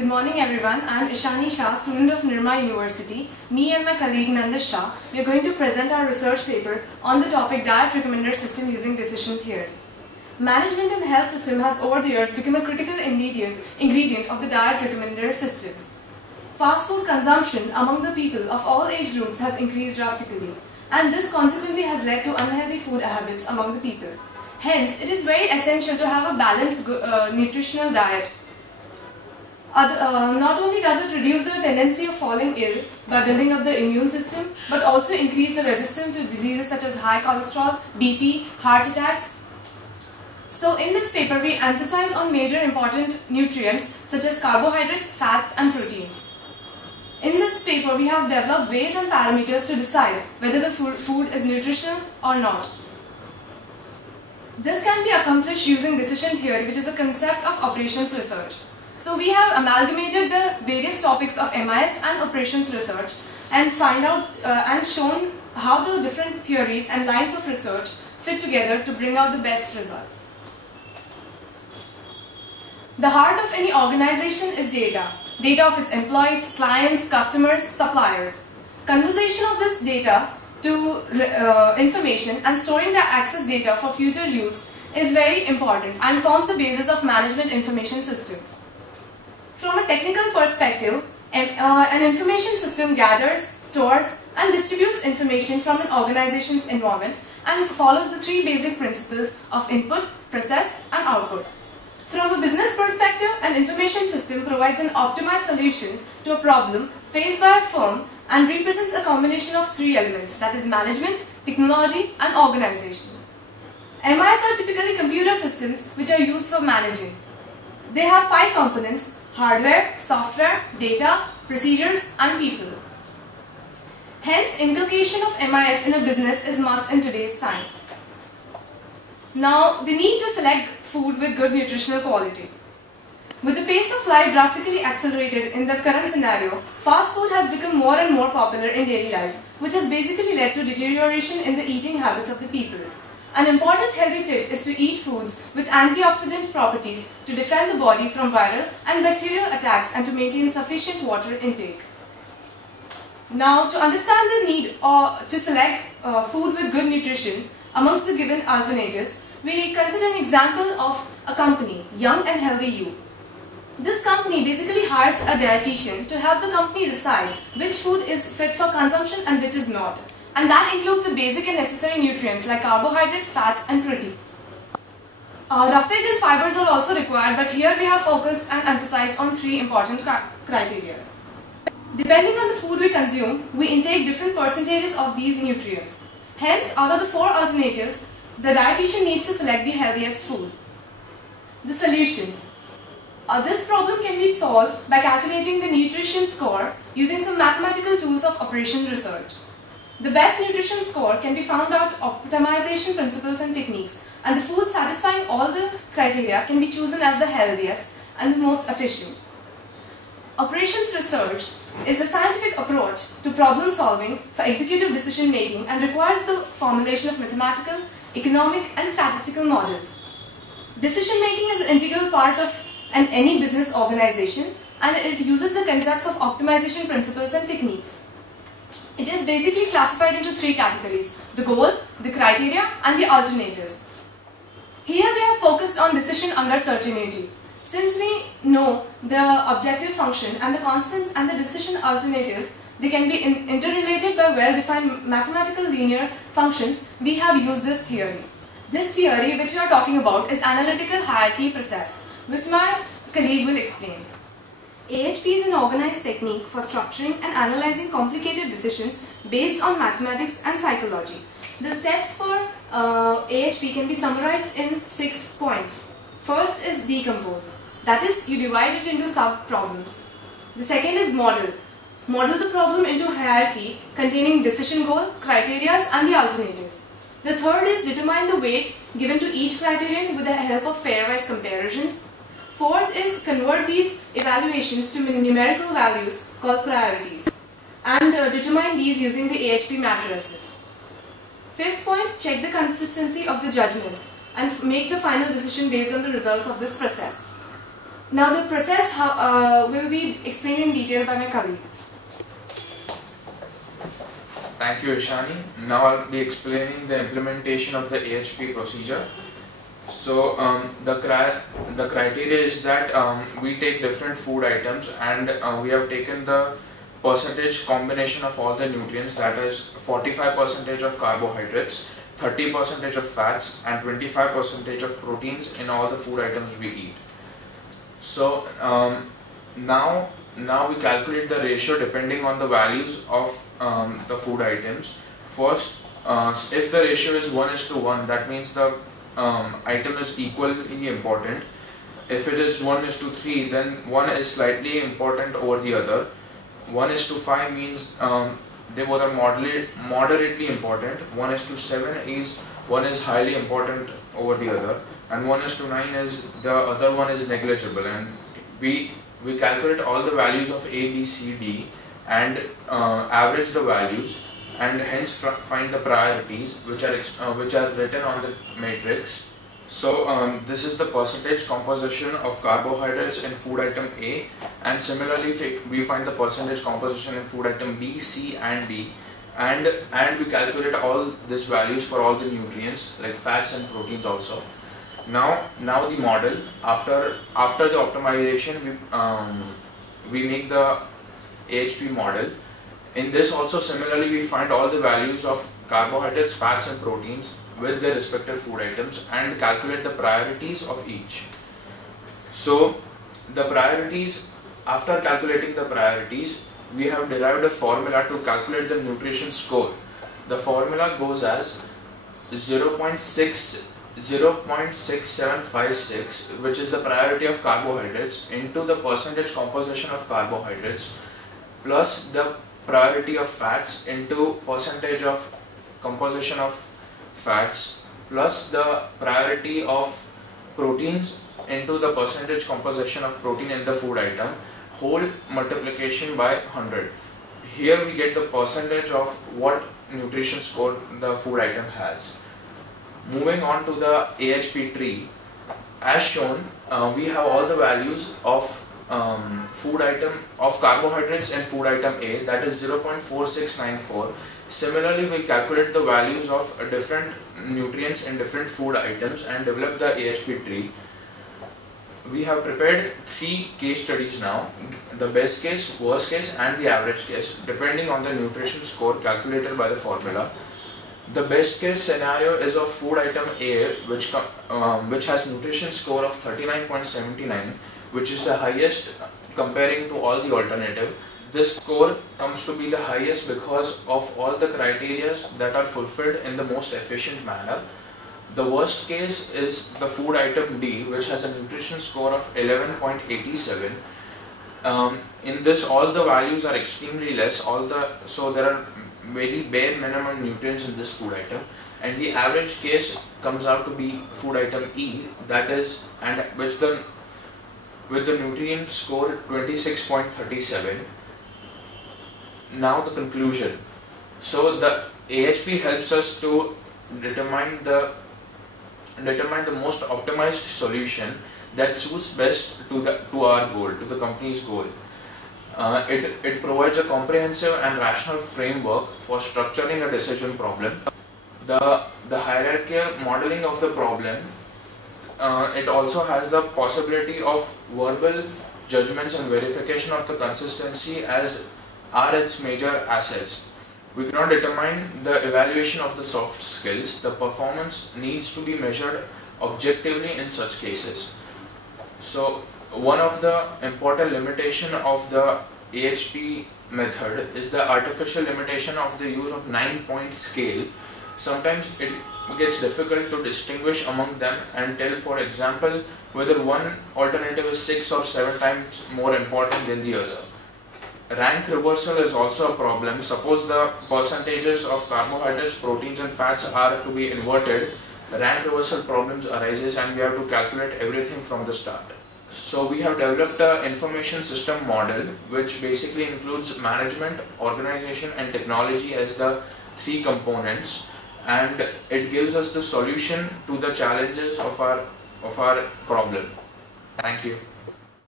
Good morning everyone. I am Ishani Shah, student of Nirma University. Me and my colleague Nanda Shah, we are going to present our research paper on the topic Diet Recommender System using Decision Theory. Management and health system has over the years become a critical ingredient of the Diet Recommender System. Fast food consumption among the people of all age groups has increased drastically, and this consequently has led to unhealthy food habits among the people. Hence, it is very essential to have a balanced nutritional diet. Not only does it reduce the tendency of falling ill by building up the immune system, but also increase the resistance to diseases such as high cholesterol, BP, heart attacks. So in this paper, we emphasize on major important nutrients such as carbohydrates, fats and proteins. In this paper, we have developed ways and parameters to decide whether the food is nutritional or not. This can be accomplished using decision theory, which is a concept of operations research. So we have amalgamated the various topics of MIS and operations research and shown how the different theories and lines of research fit together to bring out the best results. The heart of any organization is data. Data of its employees, clients, customers, suppliers. Conversion of this data to information and storing the access data for future use is very important and forms the basis of management information system. From a technical perspective, an information system gathers, stores and distributes information from an organization's environment and follows the three basic principles of input, process and output. From a business perspective, an information system provides an optimized solution to a problem faced by a firm and represents a combination of three elements, that is management, technology and organization. MIS are typically computer systems which are used for managing. They have 5 components: hardware, software, data, procedures and people. Hence, inculcation of MIS in a business is must in today's time. Now, the need to select food with good nutritional quality. With the pace of life drastically accelerated in the current scenario, fast food has become more and more popular in daily life, which has basically led to deterioration in the eating habits of the people. An important healthy tip is to eat foods with antioxidant properties to defend the body from viral and bacterial attacks and to maintain sufficient water intake. Now, to understand the need to select food with good nutrition amongst the given alternatives, we consider an example of a company, Young and Healthy You. This company basically hires a dietitian to help the company decide which food is fit for consumption and which is not. And that includes the basic and necessary nutrients like carbohydrates, fats and proteins. Roughage and fibers are also required, but here we have focused and emphasized on 3 important criteria. Depending on the food we consume, we intake different percentages of these nutrients. Hence, out of the 4 alternatives, the dietitian needs to select the healthiest food. The solution. This problem can be solved by calculating the nutrition score using some mathematical tools of operation research. The best nutrition score can be found out optimization principles and techniques, and the food satisfying all the criteria can be chosen as the healthiest and the most efficient. Operations research is a scientific approach to problem solving for executive decision making and requires the formulation of mathematical, economic and statistical models. Decision making is an integral part of any business organization, and it uses the concepts of optimization principles and techniques. It is basically classified into 3 categories: the goal, the criteria and the alternatives. Here we have focused on decision under certainty. Since we know the objective function and the constants and the decision alternatives, they can be interrelated by well-defined mathematical linear functions, we have used this theory. This theory which we are talking about is analytical hierarchy process, which my colleague will explain. AHP is an organized technique for structuring and analyzing complicated decisions based on mathematics and psychology. The steps for AHP can be summarized in 6 points. First is decompose. That is, you divide it into sub-problems. The second is model. Model the problem into hierarchy containing decision goal, criteria and the alternatives. The third is determine the weight given to each criterion with the help of pairwise comparisons. Fourth is convert these evaluations to numerical values called priorities and determine these using the AHP matrices. Fifth point, check the consistency of the judgments and make the final decision based on the results of this process. Now the process will be explained in detail by my colleague. Thank you, Ishani. Now I'll be explaining the implementation of the AHP procedure. So the criteria is that we take different food items and we have taken the percentage combination of all the nutrients, that is 45% of carbohydrates, 30% of fats and 25% of proteins in all the food items we eat. So now we calculate the ratio depending on the values of the food items. First, if the ratio is 1:1, that means the item is equally important. If it is 1:3, then one is slightly important over the other. 1:5 means they both are moderately important. 1:7 is one is highly important over the other, and 1:9 is the other one is negligible. And we calculate all the values of A, B, C, D and average the values, and hence find the priorities which are written on the matrix. So this is the percentage composition of carbohydrates in food item A, and similarly we find the percentage composition in food item B, C and D, and we calculate all these values for all the nutrients like fats and proteins also. Now the model, after the optimization, we make the AHP model. In this also similarly we find all the values of carbohydrates, fats and proteins with their respective food items and calculate the priorities of each. So the priorities, after calculating the priorities, we have derived a formula to calculate the nutrition score. The formula goes as 0.6756, which is the priority of carbohydrates, into the percentage composition of carbohydrates plus the priority of fats into percentage of composition of fats plus the priority of proteins into the percentage composition of protein in the food item, whole multiplication by 100. Here we get the percentage of what nutrition score the food item has. Moving on to the AHP tree, as shown, we have all the values of food item of carbohydrates in food item A, that is 0.4694. Similarly, we calculate the values of different nutrients in different food items and develop the AHP tree. We have prepared 3 case studies now: the best case, worst case and the average case, depending on the nutrition score calculated by the formula. The best case scenario is of food item A, which has nutrition score of 39.79, which is the highest comparing to all the alternative. This score comes to be the highest because of all the criteria that are fulfilled in the most efficient manner. The worst case is the food item D, which has a nutrition score of 11.87. In this, all the values are extremely less. So there are very bare minimum nutrients in this food item, and the average case comes out to be food item E, that is, and with the nutrient score 26.37. Now the conclusion. So the AHP helps us to determine the most optimized solution that suits best to our goal, to the company's goal. It provides a comprehensive and rational framework for structuring a decision problem. The hierarchical modeling of the problem, it also has the possibility of verbal judgments and verification of the consistency as are its major assets. We cannot determine the evaluation of the soft skills. The performance needs to be measured objectively in such cases. So one of the important limitation of the AHP method is the artificial limitation of the use of 9-point scale. Sometimes it gets difficult to distinguish among them and tell, for example, whether one alternative is 6 or 7 times more important than the other. Rank reversal is also a problem. Suppose the percentages of carbohydrates, proteins and fats are to be inverted, rank reversal problems arises and we have to calculate everything from the start. So we have developed an information system model which basically includes management, organization and technology as the 3 components, and it gives us the solution to the challenges of our problem. Thank you.